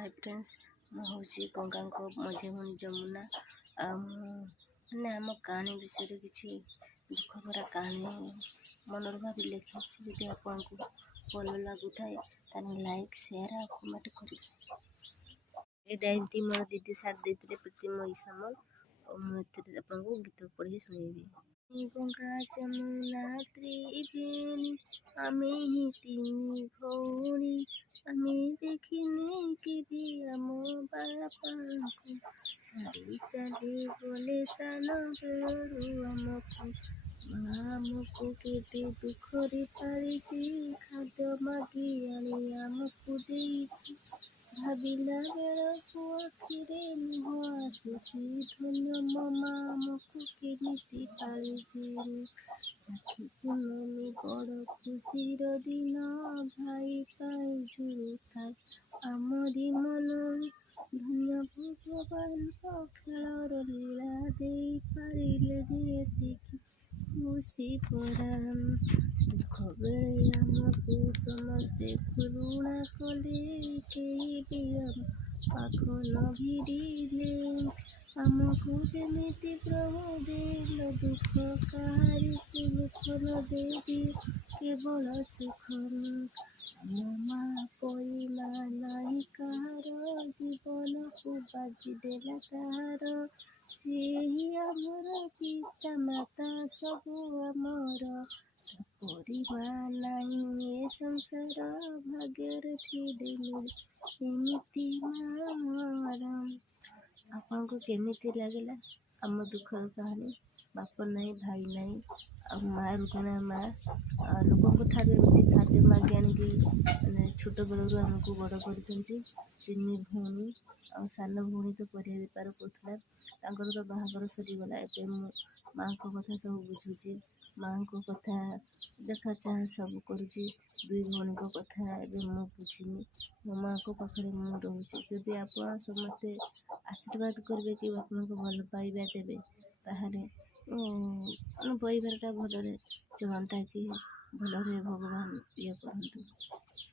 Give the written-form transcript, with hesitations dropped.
Hi friends मुझे गंगा को मझे भूमि जमुना मैंने आम कहानी विषय किसी दुख भरा कहानी मनोरमा भी लिखी जदि आपन को भल लगु थाए लाइक शेयर और कमेंट करेंगे। डायरी मोर दीदी साथ देते प्रतिम ईसामल और मुझे आपको गीत पढ़ी शुणेबी। गंगा जमुना त्रिवेणी आमे ही तीन भौणी आमे देखिने कि आम बापा छाड़ी चली बोले सान बेलू आमको केते दुखरे पारिछि खाद्य मागी आनी आमको देइछि भाविला बेलू आखिरे लुह आसुछि धन्य मो आमको केमिति पालिछि राखी पूर्णमी बड़ खुशीर दिन भाई पाई झुरुଥାଏ ଆମରି ମନ ଧନ୍ୟ ଭଗବାନଙ୍କ ଖେଳର ଲୀଳା ଦେଇପାରିଲେନି ଏତିକି ଖୁସି ପରା ଦୁଃଖ ବେଳେ ଆମକୁ ସମସ୍ତେ କରୁଣା କଲେ କେହି ବି ଆମ ପାଖ ନ ଭିଡ଼ିଲେ ଆମକୁ ଯେମିତି ପ୍ରଭୁ ଦେଲ ଦୁଃଖ କାହାରିକୁ ଦୁଃଖ ନ ଦେବି କେବଳ ସୁଖ ଆମ ମା ପରି ମା ନାହିଁ କାହାର ଜୀବନକୁ ବାଜିଦେଲା ତାହାର ସେହି ଆମର ପିତା ମାତା ସବୁ ଆମର ପରି ମା ନାହିଁ ଏ ସଂସାର ଭାଗ୍ୟରେ ଥିଲେ ଏମିତି ମା ମୋର। ଆପଣଙ୍କୁ କେମିତି ଲାଗିଲା ଆମ ଦୁଃଖର କାହାଣୀ? ବାପ ନାହିଁ ଭାଇ ନାହିଁ ଆଉ ମା ରୁଗଣା ମା ଲୋକଙ୍କ ଠାରୁ ଏମିତି ଖାଦ୍ୟ ମାଗି ଆଣିକି ମାନେ ଛୋଟ ବେଳରୁ ଆମକୁ ବଡ଼ କରିଛନ୍ତି। ତିନି ଭଉଣୀ ଆଉ ସାନ ଭଉଣୀ ତ ପରିବା ବେପାର କରୁଥିଲା ତାଙ୍କର ତ ବାହାଘର ସରିଗଲା। ଏବେ ମୁଁ ମାଆଙ୍କ କଥା ସବୁ ବୁଝୁଛି ମାଆଙ୍କ କଥା ଦେଖା ଚାହାଁ ସବୁ କରୁଛି। ଦୁଇ ଭଉଣୀଙ୍କ କଥା ଏବେ ମୁଁ ବୁଝିନି ମୋ ମାଆଙ୍କ ପାଖରେ ମୁଁ ରହୁଛି। ଯଦି ଆପଣ ସମସ୍ତେ ଆଶୀର୍ବାଦ କରିବେ କି ଆପଣଙ୍କୁ ଭଲ ପାଇବା ଦେବେ ତାହେଲେ ପରିବାରଟା ଭଲରେ ଚଳନ୍ତା କି ଭଲରେ ଭଗବାନ ଇଏ କରନ୍ତୁ।